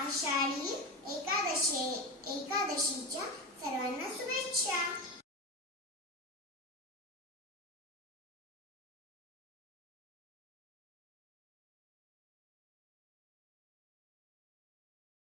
आषाढी एकादशी एकादशीच्या सर्वांना